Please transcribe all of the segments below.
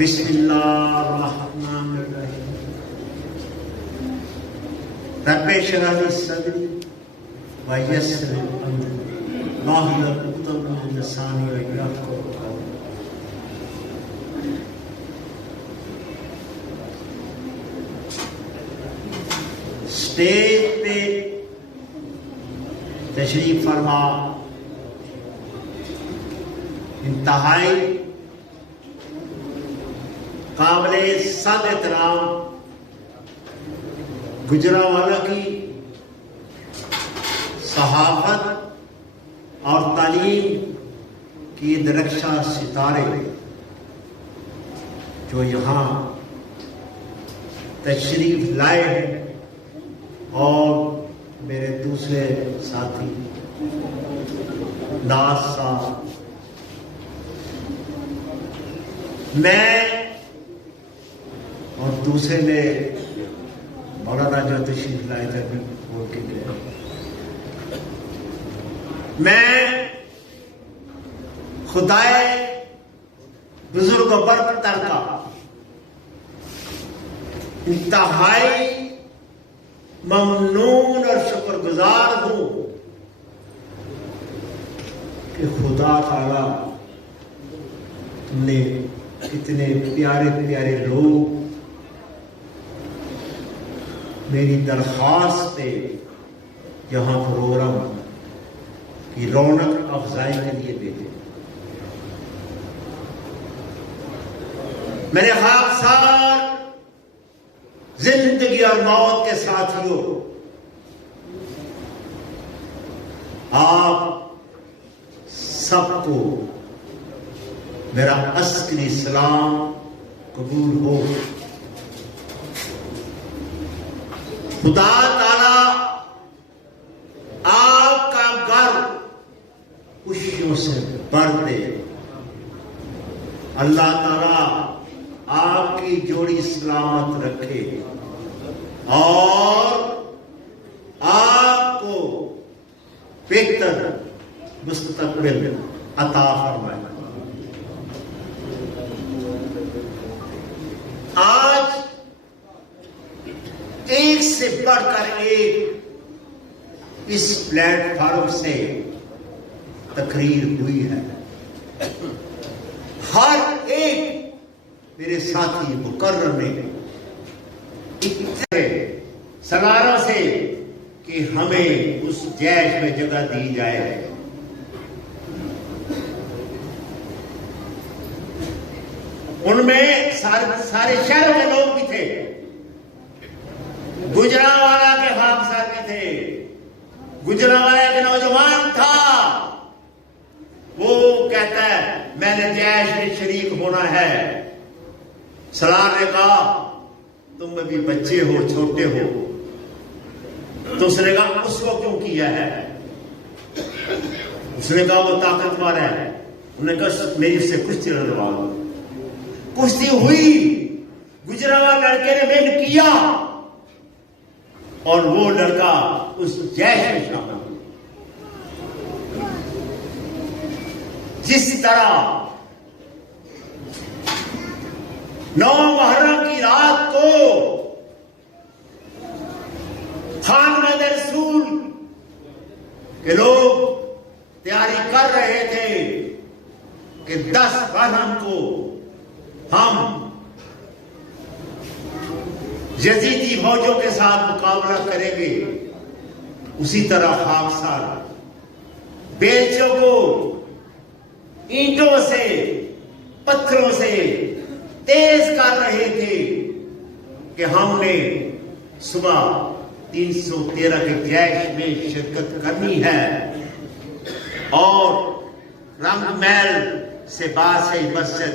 بسم اللہ الرحمن الرحیم رب اشرح لی صدری ویسر لی امری واحلل عقدۃ من لسانی یفقهوا قولی. اسٹیج پہ تشریف فرما انتہائی قابل سب احترام گجرانوالہ کی صحافت اور تعلیم کی درخشاں ستارے جو یہاں تشریف لائے ہیں اور میرے دوسرے ساتھی ناز صاحب، میں اور دوسرے نے مولانا جو تشریف لائے تھے بول کے گئے. میں خدائے بزرگ و برتر کا انتہائی ممنون اور شکر گزار ہوں کہ خدا تعالی تم نے اتنے پیارے پیارے لوگ میری درخواست پہ یہاں پروگرام کی رونق افزائی کے لیے بھیجے. میرے خاکسار زندگی اور موت کے ساتھیوں، آپ سب کو میرا عسکری سلام قبول ہو. خدا تعالی آپ کا گھر خوشیوں سے بھر دے. اللہ تعالی آپ کی جوڑی سلامت رکھے اور آپ کو بہتر مستقبل عطا فرمائے. آج ایک سے بڑھ کر ایک اس پلیٹ فارم سے تقریر ہوئی ہے. ہر ایک میرے ساتھی مقرر نے اتنے سلاروں سے کہ ہمیں اس جیش میں جگہ دی جائے. ان میں سارے شہروں کے لوگ بھی تھے. گجرانوالہ کے خاکسار بھی تھے. گجرانوالہ کے نوجوان تھا. وہ کہتا ہے میں نے جیش میں شریک ہونا ہے. سالار نے کہا تم میں بھی بچے ہو، چھوٹے ہو. تو اس نے کہا اس کو کیوں کیا ہے؟ اس نے کہا وہ طاقتور ہے. انہوں نے کہا میری اس سے کشتی لڑوا دو. کشتی ہوئی. گجرانوالہ لڑکے نے وین کیا اور وہ لڑکا اس جیش میں شامل ہوا. جس طرح 9 محرم کی رات کو خانقاہ رسول کے لوگ تیاری کر رہے تھے کہ 10 محرم کو ہم یزیدی فوجوں کے ساتھ مقابلہ کریں گے، اسی طرح خاکسار بیچوں کو اینٹوں سے پتھروں سے تیز کر رہے تھے کہ ہم نے صبح 313 کے جیش میں شرکت کرنی ہے اور رنگ محل سے بادشاہی مسجد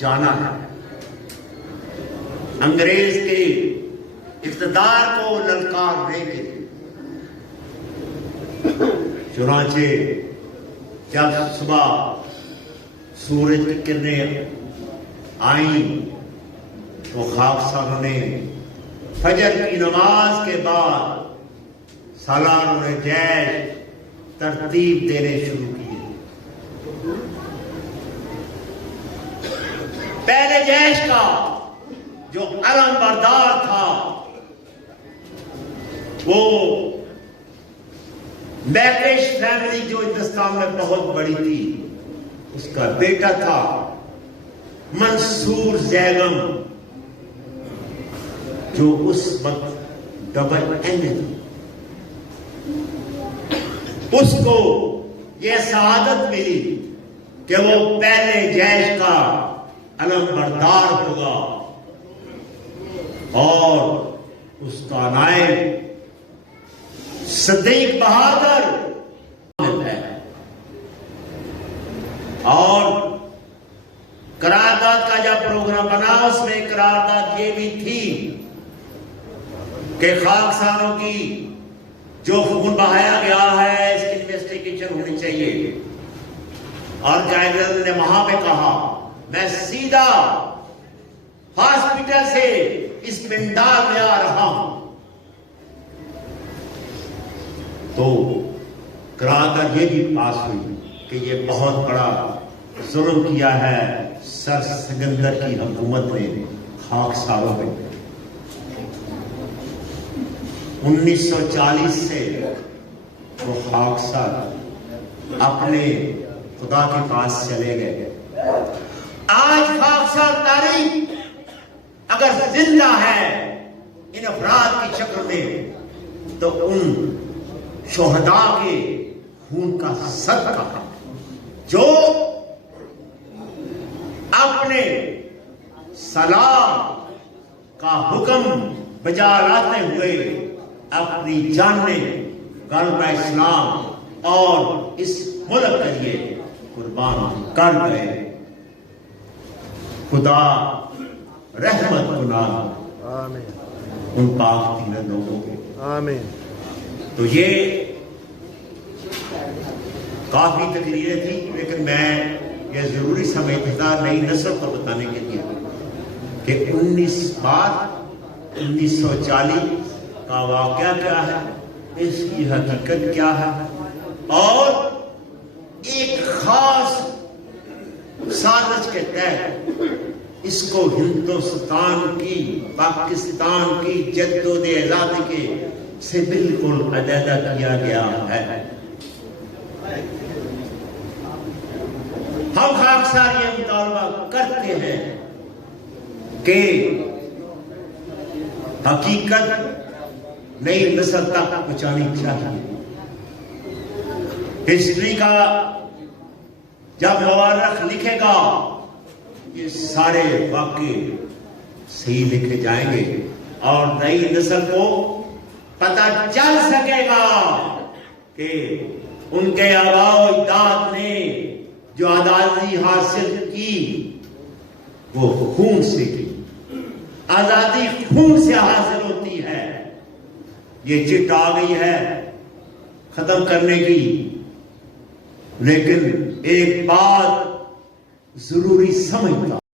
جانا ہے. انگریز کے اقتدار کو للکارنے کے لیے. چنانچہ جب صبح سورج کی کرنیں آئیں تو خاکساروں نے فجر کی نماز کے بعد سالاروں نے جیش ترتیب دینے شروع کیے. پہلے جیش کا جو علم بردار تھا وہ میکش فیملی جو ہندوستان میں بہت بڑی تھی، اس کا بیٹا تھا منصور زیگم جو اس وقت ڈبل این تھی۔ اس کو یہ سعادت ملی کہ وہ پہلے جیش کا علم بردار ہوگا اور اس کا نائب صدیق بہادر ہے۔ اور قرارداد کا جب پروگرام بنا اس میں قرارداد یہ بھی تھی کہ خاکساروں کی جو خون بہایا گیا ہے اس کی انویسٹیگیشن ہونی چاہیے۔ اور جائیداد نے وہاں پہ کہا میں سیدھا ہاسپٹل سے اس پنڈال میں آ رہا ہوں۔ تو قرارداد یہ بھی پاس ہوئی کہ یہ بہت بڑا ظلم کیا ہے سر سکندر کی حکومت نے خاکساروں پہ۔ 1940 سے وہ خاکسار اپنے خدا کے پاس چلے گئے۔ آج خاکسار تاریخ اگر زندہ ہے ان افراد کی شکل میں تو ان شہداء کے خون کا صدقہ جو اپنے سلام کا حکم بجا لاتے ہوئے اپنی جانیں غلبہ اسلام اور اس ملک کے لیے قربان کر گئے۔ خدا رحمت کنار آمین ان پاک تین لوگوں کے۔ آمین۔ تو یہ کافی تقریریں تھی، لیکن میں یہ ضروری سمجھتا تھا نئی نسل کو بتانے کے لیے کہ 1940 کا واقعہ کیا ہے، اس کی حقیقت کیا ہے، اور ایک خاص سازش کے تحت اس کو ہندوستان کی پاکستان کی جدوجہد کے سے بالکل علیحدہ کیا گیا ہے۔ ہم خاکسار یہ مطالبہ کرتے ہیں کہ حقیقت نئی نسل تک پہنچانی چاہیے۔ ہسٹری کا جب مورخ لکھے گا یہ سارے واقعے صحیح لکھے جائیں گے اور نئی نسل کو پتہ چل سکے گا کہ ان کے آباء و اجداد نے جو آزادی حاصل کی وہ خون سے کی۔ آزادی خون سے حاصل ہوتی ہے۔ یہ چٹ آ گئی ہے ختم کرنے کی، لیکن ایک بات ضروری سمجھتا